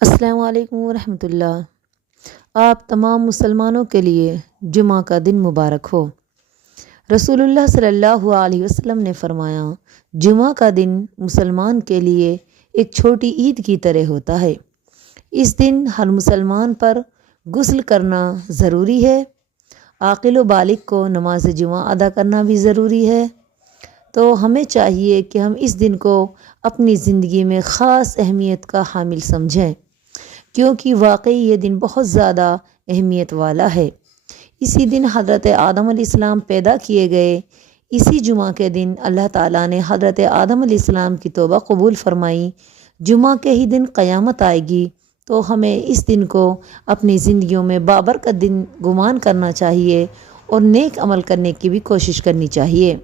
السلام علیکم ورحمۃ اللہ۔ آپ تمام مسلمانوں کے لیے جمعہ کا دن مبارک ہو۔ رسول اللہ صلی اللہ علیہ وسلم نے فرمایا، جمعہ کا دن مسلمان کے لیے ایک چھوٹی عید کی طرح ہوتا ہے۔ اس دن ہر مسلمان پر غسل کرنا ضروری ہے۔ عاقل و بالغ کو نماز جمعہ ادا کرنا بھی ضروری ہے۔ تو ہمیں چاہیے کہ ہم اس دن کو اپنی زندگی میں خاص اہمیت کا حامل سمجھیں، کیونکہ واقعی یہ دن بہت زیادہ اہمیت والا ہے۔ اسی دن حضرت آدم علیہ السلام پیدا کیے گئے۔ اسی جمعہ کے دن اللہ تعالیٰ نے حضرت آدم علیہ السلام کی توبہ قبول فرمائی۔ جمعہ کے ہی دن قیامت آئے گی، تو ہمیں اس دن کو اپنی زندگیوں میں بابرکت دن گمان کرنا چاہیے اور نیک عمل کرنے کی بھی کوشش کرنی چاہیے۔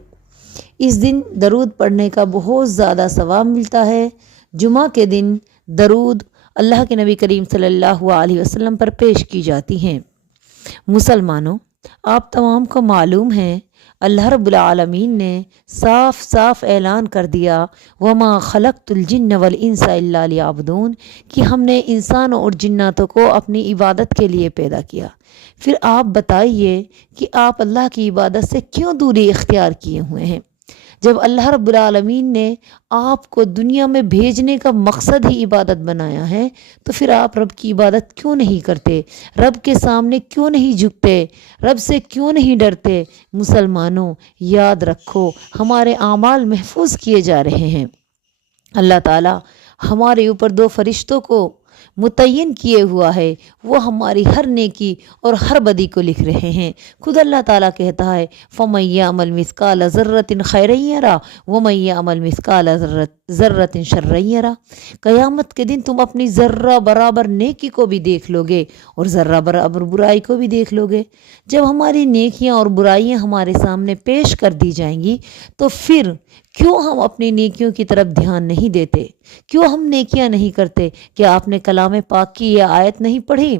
اس دن درود پڑھنے کا بہت زیادہ ثواب ملتا ہے۔ جمعہ کے دن درود اللہ کے نبی کریم صلی اللہ علیہ وسلم پر پیش کی جاتی ہیں۔ مسلمانوں، آپ تمام کو معلوم ہے، اللہ رب العالمین نے صاف صاف اعلان کر دیا، وَمَا خَلَقْتُ الْجِنَّ وَالْإِنسَ إِلَّا لِيَعْبُدُونَ، کہ ہم نے انسانوں اور جناتوں کو اپنی عبادت کے لیے پیدا کیا۔ پھر آپ بتائیے کہ آپ اللہ کی عبادت سے کیوں دوری اختیار کیے ہوئے ہیں؟ جب اللہ رب العالمین نے آپ کو دنیا میں بھیجنے کا مقصد ہی عبادت بنایا ہے، تو پھر آپ رب کی عبادت کیوں نہیں کرتے؟ رب کے سامنے کیوں نہیں جھکتے؟ رب سے کیوں نہیں ڈرتے؟ مسلمانوں، یاد رکھو، ہمارے اعمال محفوظ کیے جا رہے ہیں۔ اللہ تعالیٰ ہمارے اوپر دو فرشتوں کو متعین کیے ہوا ہے، وہ ہماری ہر نیکی اور ہر بدی کو لکھ رہے ہیں۔ خود اللہ تعالیٰ کہتا ہے، فَمَن يَعْمَلْ مِثْقَالَ ذَرَّةٍ خَيْرًا يَرَهُ وَمَن يَعْمَلْ مِثْقَالَ ذَرَّةٍ شَرًّا يَرَهُ۔ قیامت کے دن تم اپنی ذرہ برابر نیکی کو بھی دیکھ لو گے اور ذرہ برابر برائی کو بھی دیکھ لو گے۔ جب ہماری نیکیاں اور برائیاں ہمارے سامنے پیش کر دی جائیں گی، تو پھر کیوں ہم اپنی نیکیوں کی طرف دھیان نہیں دیتے؟ کیوں ہم نیکیاں نہیں کرتے؟ کیا آپ نے کلام پاک کی یہ آیت نہیں پڑھی؟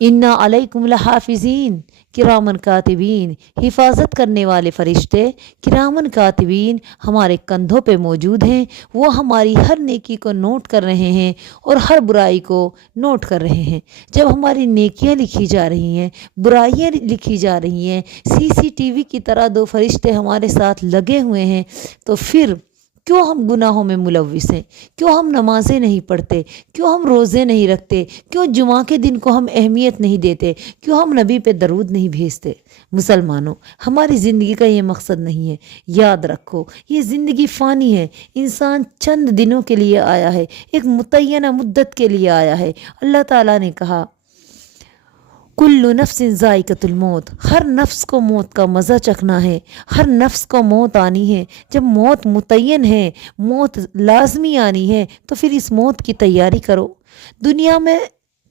اِنَّا عَلَيْكُمْ لَحَافِظِينَ کِرَامًا کاتبین، حفاظت کرنے والے فرشتے کرامن کاتبین ہمارے کندھوں پہ موجود ہیں۔ وہ ہماری ہر نیکی کو نوٹ کر رہے ہیں اور ہر برائی کو نوٹ کر رہے ہیں۔ جب ہماری نیکیاں لکھی جا رہی ہیں، برائیاں لکھی جا رہی ہیں، CCTV کی طرح دو فرشتے ہمارے ساتھ لگے ہوئے ہیں، تو پھر کیوں ہم گناہوں میں ملوث ہیں؟ کیوں ہم نمازیں نہیں پڑھتے؟ کیوں ہم روزے نہیں رکھتے؟ کیوں جمعہ کے دن کو ہم اہمیت نہیں دیتے؟ کیوں ہم نبی پہ درود نہیں بھیجتے؟ مسلمانوں، ہماری زندگی کا یہ مقصد نہیں ہے۔ یاد رکھو، یہ زندگی فانی ہے۔ انسان چند دنوں کے لیے آیا ہے، ایک متعینہ مدت کے لیے آیا ہے۔ اللہ تعالیٰ نے کہا، کل نفس ذائقۃ الموت، ہر نفس کو موت کا مزہ چکھنا ہے، ہر نفس کو موت آنی ہے۔ جب موت متعین ہے، موت لازمی آنی ہے، تو پھر اس موت کی تیاری کرو۔ دنیا میں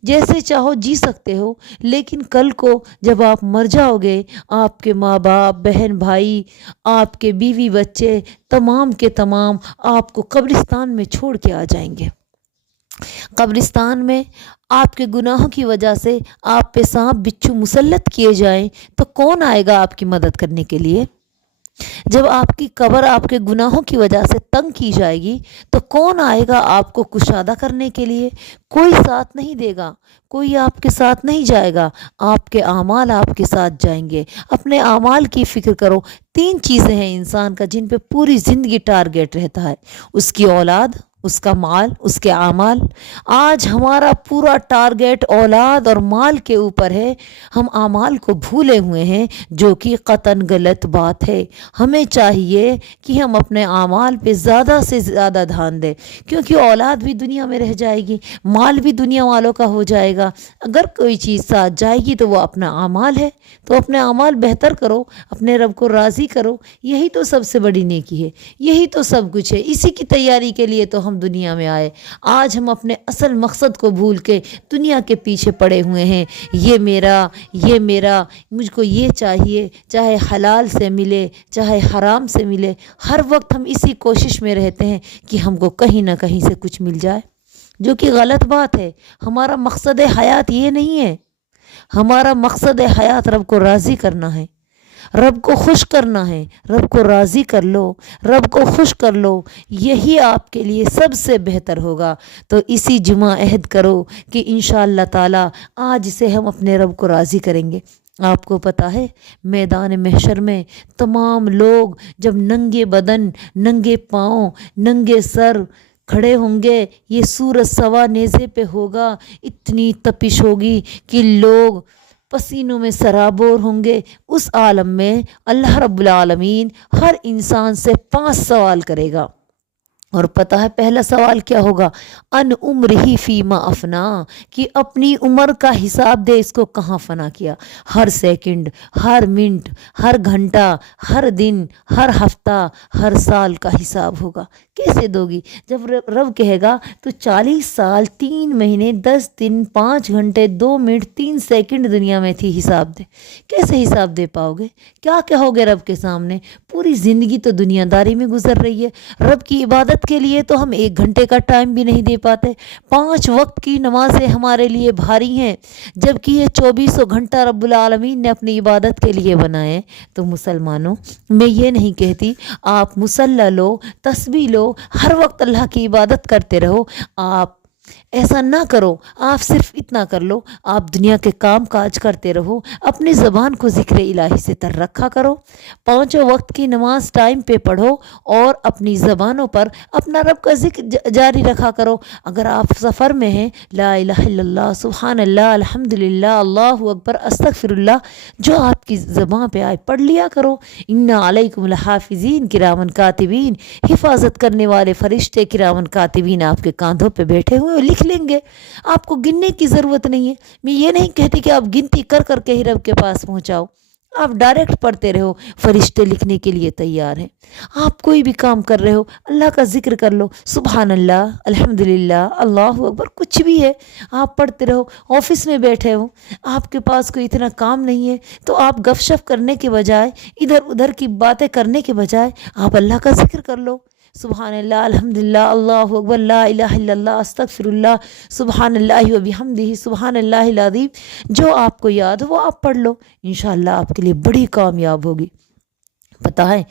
جیسے چاہو جی سکتے ہو، لیکن کل کو جب آپ مر جاؤ گے، آپ کے ماں باپ، بہن بھائی، آپ کے بیوی بچے، تمام کے تمام آپ کو قبرستان میں چھوڑ کے آ جائیں گے۔ قبرستان میں آپ کے گناہوں کی وجہ سے آپ پہ سانپ بچھو مسلط کیے جائیں، تو کون آئے گا آپ کی مدد کرنے کے لیے؟ جب آپ کی قبر آپ کے گناہوں کی وجہ سے تنگ کی جائے گی، تو کون آئے گا آپ کو کشادہ کرنے کے لیے؟ کوئی ساتھ نہیں دے گا، کوئی آپ کے ساتھ نہیں جائے گا۔ آپ کے اعمال آپ کے ساتھ جائیں گے۔ اپنے اعمال کی فکر کرو۔ تین چیزیں ہیں انسان کا جن پہ پوری زندگی ٹارگیٹ رہتا ہے: اس کی اولاد، اس کا مال، اس کے اعمال۔ آج ہمارا پورا ٹارگیٹ اولاد اور مال کے اوپر ہے۔ ہم اعمال کو بھولے ہوئے ہیں، جو کہ قطعاً غلط بات ہے۔ ہمیں چاہیے کہ ہم اپنے اعمال پہ زیادہ سے زیادہ دھیان دیں، کیونکہ اولاد بھی دنیا میں رہ جائے گی، مال بھی دنیا والوں کا ہو جائے گا۔ اگر کوئی چیز ساتھ جائے گی تو وہ اپنا اعمال ہے، تو اپنے اعمال بہتر کرو، اپنے رب کو راضی کرو۔ یہی تو سب سے بڑی نیکی ہے، یہی تو سب کچھ ہے۔ اسی کی تیاری کے لیے تو ہم دنیا میں آئے۔ آج ہم اپنے اصل مقصد کو بھول کے دنیا کے پیچھے پڑے ہوئے ہیں۔ یہ میرا، مجھ کو یہ چاہیے، چاہے حلال سے ملے چاہے حرام سے ملے۔ ہر وقت ہم اسی کوشش میں رہتے ہیں کہ ہم کو کہیں نہ کہیں سے کچھ مل جائے، جو کہ غلط بات ہے۔ ہمارا مقصد حیات یہ نہیں ہے۔ ہمارا مقصد حیات رب کو راضی کرنا ہے۔ رب کو خوش کرنا ہے، رب کو راضی کر لو، رب کو خوش کر لو، یہی آپ کے لیے سب سے بہتر ہوگا۔ تو اسی جمعہ عہد کرو کہ انشاءاللہ تعالی آج سے ہم اپنے رب کو راضی کریں گے۔ آپ کو پتہ ہے میدان محشر میں تمام لوگ جب ننگے بدن، ننگے پاؤں، ننگے سر کھڑے ہوں گے، یہ سورج سوا نیزے پہ ہوگا، اتنی تپش ہوگی کہ لوگ پسینوں میں سرابور ہوں گے۔ اس عالم میں اللہ رب العالمین ہر انسان سے 5 سوال کرے گا، اور پتہ ہے پہلا سوال کیا ہوگا؟ ان عمرہ فیما افنا، کہ اپنی عمر کا حساب دے، اس کو کہاں فنا کیا۔ ہر سیکنڈ، ہر منٹ، ہر گھنٹہ، ہر دن، ہر ہفتہ، ہر سال کا حساب ہوگا۔ کیسے دو گی؟ جب رب کہے گا تو 40 سال 3 مہینے 10 دن 5 گھنٹے 2 منٹ 3 سیکنڈ دنیا میں تھی، حساب دے۔ کیسے حساب دے پاؤ گے؟ کیا کہو گے رب کے سامنے؟ پوری زندگی تو دنیا داری میں گزر رہی ہے، رب کی عبادت کے لیے تو ہم 1 گھنٹے کا ٹائم بھی نہیں دے پاتے۔ 5 وقت کی نمازیں ہمارے لیے بھاری ہیں، جبکہ یہ 24 گھنٹہ رب العالمین نے اپنی عبادت کے لیے بنائے۔ تو مسلمانوں، میں یہ نہیں کہتی آپ مصلی لو، تسبیح لو، ہر وقت اللہ کی عبادت کرتے رہو، آپ ایسا نہ کرو۔ آپ صرف اتنا کر لو، آپ دنیا کے کام کاج کرتے رہو، اپنی زبان کو ذکر الہی سے تر رکھا کرو، 5 وقت کی نماز ٹائم پہ پڑھو، اور اپنی زبانوں پر اپنا رب کا ذکر جاری رکھا کرو۔ اگر آپ سفر میں ہیں، لا الہ الا اللہ، سبحان اللہ، الحمدللہ، اللہ اکبر، استغفر اللہ، جو آپ کی زبان پہ آئے پڑھ لیا کرو۔ ان علیکم الحافظین کرامن کاتبین، حفاظت کرنے والے فرشتے کرامن کاتبین آپ کے کاندھوں پہ بیٹھے ہوئے لکھ لیں گے، آپ کو گننے کی ضرورت نہیں ہے۔ میں یہ نہیں کہتی کہ آپ گنتی کر کر کے ہی رب کے پاس پہنچاؤ، آپ ڈائریکٹ پڑھتے رہو، فرشتے لکھنے کے لیے تیار ہیں۔ آپ کوئی بھی کام کر رہے ہو، اللہ کا ذکر کر لو، سبحان اللہ، الحمدللہ، اللہ اکبر، کچھ بھی ہے آپ پڑھتے رہو۔ آفس میں بیٹھے ہو، آپ کے پاس کوئی اتنا کام نہیں ہے، تو آپ گپ شپ کرنے کے بجائے، ادھر ادھر کی باتیں کرنے کے بجائے، آپ اللہ کا ذکر کر لو، سبحان اللہ، الحمدللہ، اللہ اکبر، لا الہ الا اللہ، استغفر اللہ، سبحان اللہ وبحمدہ، سبحان اللہ العظیم، جو آپ کو یاد ہو وہ آپ پڑھ لو، انشاءاللہ آپ کے لیے بڑی کامیاب ہوگی۔ پتہ ہے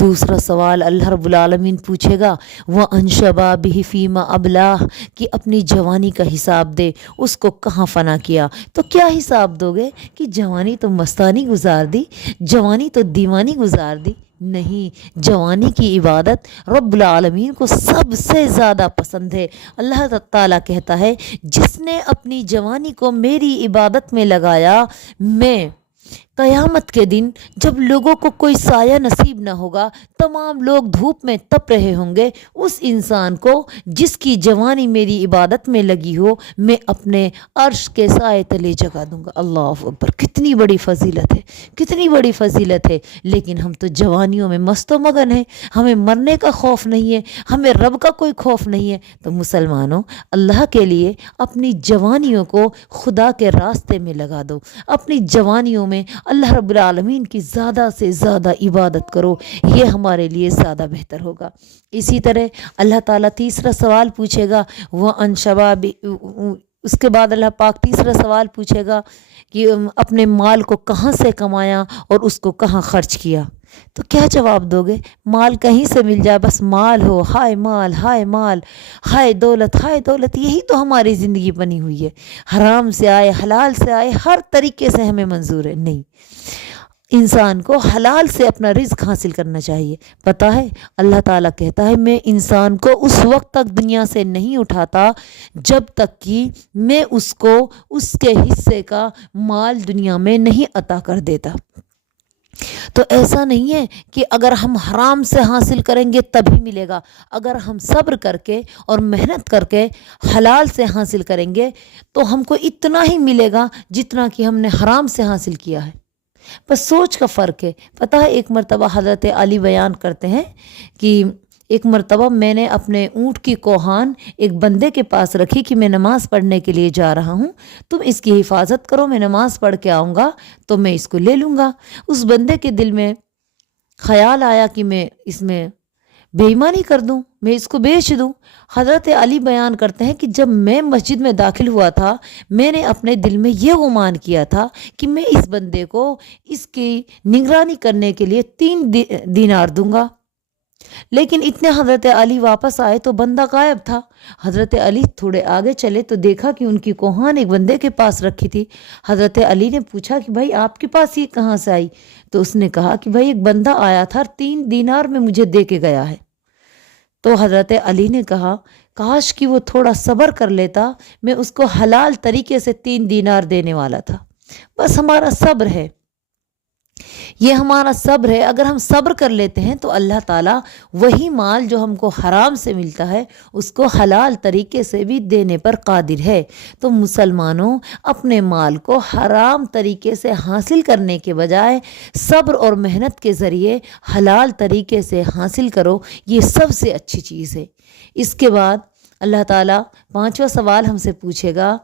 دوسرا سوال اللہ رب العالمین پوچھے گا، وَأَنْ شَبَابِهِ فِيمَا أَبْلَاهُ، کہ اپنی جوانی کا حساب دے، اس کو کہاں فنا کیا۔ تو کیا حساب دو گے کہ جوانی تو مستانی گزار دی، جوانی تو دیوانی گزار دی؟ نہیں، جوانی کی عبادت رب العالمین کو سب سے زیادہ پسند ہے۔ اللہ تعالیٰ کہتا ہے، جس نے اپنی جوانی کو میری عبادت میں لگایا، میں قیامت کے دن جب لوگوں کو کوئی سایہ نصیب نہ ہوگا، تمام لوگ دھوپ میں تپ رہے ہوں گے، اس انسان کو جس کی جوانی میری عبادت میں لگی ہو، میں اپنے عرش کے سائے تلے جگا دوں گا۔ اللہ اکبر، کتنی بڑی فضیلت ہے، کتنی بڑی فضیلت ہے۔ لیکن ہم تو جوانیوں میں مست و مگن ہیں، ہمیں مرنے کا خوف نہیں ہے، ہمیں رب کا کوئی خوف نہیں ہے۔ تو مسلمانوں، اللہ کے لیے اپنی جوانیوں کو خدا کے راستے میں لگا دو، اپنی جوانیوں میں اللہ رب العالمین کی زیادہ سے زیادہ عبادت کرو، یہ ہمارے لیے زیادہ بہتر ہوگا۔ اسی طرح اللہ تعالیٰ تیسرا سوال پوچھے گا، وَأَنْ شَبَابِ، اس کے بعد اللہ پاک تیسرا سوال پوچھے گا کہ اپنے مال کو کہاں سے کمایا اور اس کو کہاں خرچ کیا۔ تو کیا جواب دو گے؟ مال کہیں سے مل جائے، بس مال ہو، ہائے مال، ہائے مال، ہائے دولت، ہائے دولت، یہی تو ہماری زندگی بنی ہوئی ہے۔ حرام سے آئے، حلال سے آئے، ہر طریقے سے ہمیں منظور ہے۔ نہیں، انسان کو حلال سے اپنا رزق حاصل کرنا چاہیے۔ پتہ ہے اللہ تعالیٰ کہتا ہے، میں انسان کو اس وقت تک دنیا سے نہیں اٹھاتا جب تک کہ میں اس کو اس کے حصے کا مال دنیا میں نہیں عطا کر دیتا۔ تو ایسا نہیں ہے کہ اگر ہم حرام سے حاصل کریں گے تبھی ملے گا، اگر ہم صبر کر کے اور محنت کر کے حلال سے حاصل کریں گے تو ہم کو اتنا ہی ملے گا جتنا کہ ہم نے حرام سے حاصل کیا ہے۔ بس سوچ کا فرق ہے۔ پتہ ہے ایک مرتبہ حضرت علی بیان کرتے ہیں کہ ایک مرتبہ میں نے اپنے اونٹ کی کوہان ایک بندے کے پاس رکھی کہ میں نماز پڑھنے کے لیے جا رہا ہوں، تم اس کی حفاظت کرو، میں نماز پڑھ کے آؤں گا تو میں اس کو لے لوں گا۔ اس بندے کے دل میں خیال آیا کہ میں اس میں بے ایمانی کر دوں، میں اس کو بیچ دوں؟ حضرت علی بیان کرتے ہیں کہ جب میں مسجد میں داخل ہوا تھا، میں نے اپنے دل میں یہ گمان کیا تھا کہ میں اس بندے کو اس کی نگرانی کرنے کے لیے 3 دینار دوں گا، لیکن اتنے حضرت علی واپس آئے تو بندہ غائب تھا۔ حضرت علی تھوڑے آگے چلے تو دیکھا کہ ان کی کوہان ایک بندے کے پاس رکھی تھی۔ حضرت علی نے پوچھا کہ بھائی آپ کے پاس یہ کہاں سے آئی؟ تو اس نے کہا کہ بھائی ایک بندہ آیا تھا 3 دینار میں مجھے دے کے گیا ہے۔ تو حضرت علی نے کہا کاش کہ وہ تھوڑا صبر کر لیتا، میں اس کو حلال طریقے سے 3 دینار دینے والا تھا۔ بس ہمارا صبر ہے، یہ ہمارا صبر ہے۔ اگر ہم صبر کر لیتے ہیں تو اللہ تعالیٰ وہی مال جو ہم کو حرام سے ملتا ہے اس کو حلال طریقے سے بھی دینے پر قادر ہے۔ تو مسلمانوں، اپنے مال کو حرام طریقے سے حاصل کرنے کے بجائے صبر اور محنت کے ذریعے حلال طریقے سے حاصل کرو، یہ سب سے اچھی چیز ہے۔ اس کے بعد اللہ تعالیٰ 5واں سوال ہم سے پوچھے گا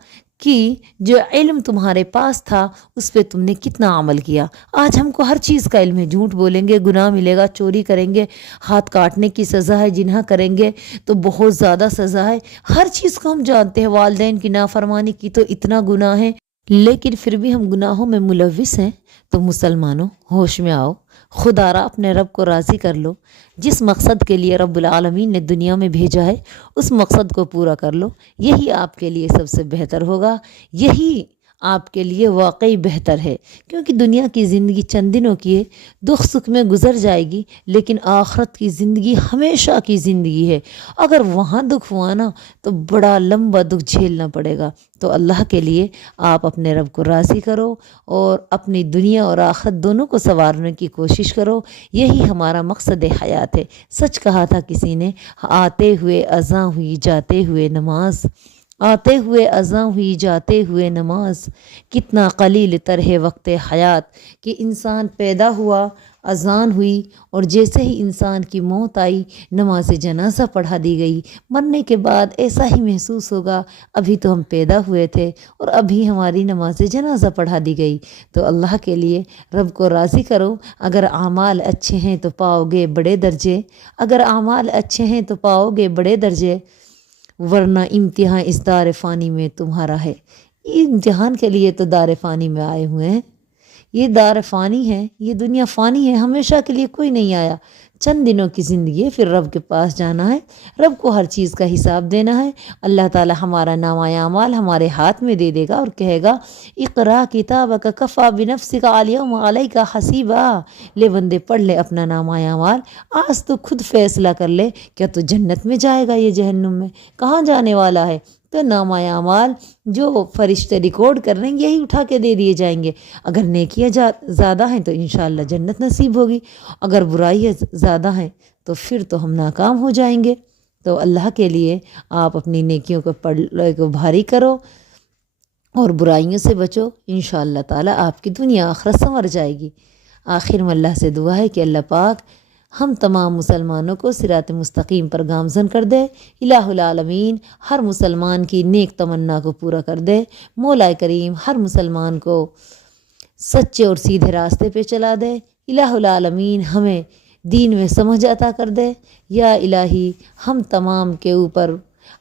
کہ جو علم تمہارے پاس تھا اس پہ تم نے کتنا عمل کیا۔ آج ہم کو ہر چیز کا علم ہے، جھوٹ بولیں گے گناہ ملے گا، چوری کریں گے ہاتھ کاٹنے کی سزا ہے، جنح کریں گے تو بہت زیادہ سزا ہے، ہر چیز کو ہم جانتے ہیں۔ والدین کی نافرمانی کی تو اتنا گناہ ہے، لیکن پھر بھی ہم گناہوں میں ملوث ہیں۔ تو مسلمانوں، ہوش میں آؤ، خدا را اپنے رب کو راضی کر لو۔ جس مقصد کے لیے رب العالمین نے دنیا میں بھیجا ہے اس مقصد کو پورا کر لو، یہی آپ کے لیے سب سے بہتر ہوگا، یہی آپ کے لیے واقعی بہتر ہے۔ کیونکہ دنیا کی زندگی چند دنوں کی ہے، دکھ سکھ میں گزر جائے گی، لیکن آخرت کی زندگی ہمیشہ کی زندگی ہے۔ اگر وہاں دکھ ہوا نا تو بڑا لمبا دکھ جھیلنا پڑے گا۔ تو اللہ کے لیے آپ اپنے رب کو راضی کرو اور اپنی دنیا اور آخرت دونوں کو سنوارنے کی کوشش کرو، یہی ہمارا مقصد حیات ہے۔ سچ کہا تھا کسی نے، آتے ہوئے اذاں ہوئی جاتے ہوئے نماز، آتے ہوئے اذاں ہوئی جاتے ہوئے نماز، کتنا قلیل تر ہے وقت حیات۔ کہ انسان پیدا ہوا، اذان ہوئی اور جیسے ہی انسان کی موت آئی نماز جنازہ پڑھا دی گئی۔ مرنے کے بعد ایسا ہی محسوس ہوگا ابھی تو ہم پیدا ہوئے تھے اور ابھی ہماری نماز جنازہ پڑھا دی گئی۔ تو اللہ کے لیے رب کو راضی کرو۔ اگر اعمال اچھے ہیں تو پاؤ گے بڑے درجے، اگر اعمال اچھے ہیں تو پاؤ گے بڑے درجے، ورنہ امتحان اس دار فانی میں تمہارا ہے۔ یہ امتحان کے لیے تو دار فانی میں آئے ہوئے ہیں، یہ دار فانی ہے، یہ دنیا فانی ہے، ہمیشہ کے لیے کوئی نہیں آیا، چند دنوں کی زندگی ہے، پھر رب کے پاس جانا ہے، رب کو ہر چیز کا حساب دینا ہے۔ اللہ تعالی ہمارا نامہ اعمال ہمارے ہاتھ میں دے دے گا اور کہے گا اقرا کتابک کفی بنفسک الیوم علیک حسیبا، لے بندے پڑھ لے اپنا نامہ اعمال، آج تو خود فیصلہ کر لے، کیا تو جنت میں جائے گا یا جہنم میں، کہاں جانے والا ہے۔ تو نامہ اعمال جو فرشتے ریکارڈ کر رہے ہیں یہی اٹھا کے دے دیے جائیں گے۔ اگر نیکیاں زیادہ ہیں تو انشاءاللہ جنت نصیب ہوگی، اگر برائیاں زیادہ ہیں تو پھر تو ہم ناکام ہو جائیں گے۔ تو اللہ کے لیے آپ اپنی نیکیوں کو بھاری کرو اور برائیوں سے بچو، انشاءاللہ تعالیٰ آپ کی دنیا آخرت سنور جائے گی۔ آخر میں اللہ سے دعا ہے کہ اللہ پاک ہم تمام مسلمانوں کو صراط مستقیم پر گامزن کر دے۔ الہ العالمین ہر مسلمان کی نیک تمنا کو پورا کر دے۔ مولا کریم ہر مسلمان کو سچے اور سیدھے راستے پہ چلا دے۔ الہ العالمین ہمیں دین میں سمجھ عطا کر دے۔ یا الہی ہم تمام کے اوپر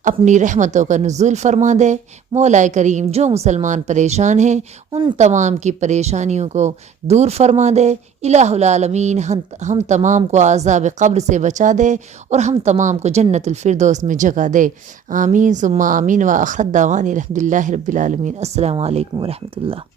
اپنی رحمتوں کا نزول فرما دے۔ مولا کریم جو مسلمان پریشان ہیں ان تمام کی پریشانیوں کو دور فرما دے۔ الہ العالمین ہم تمام کو عذاب قبر سے بچا دے اور ہم تمام کو جنت الفردوس میں جگہ دے۔ آمین ثم آمین، وآخر دعوانا الحمدللہ رب العالمین۔ السلام علیکم ورحمۃ اللہ۔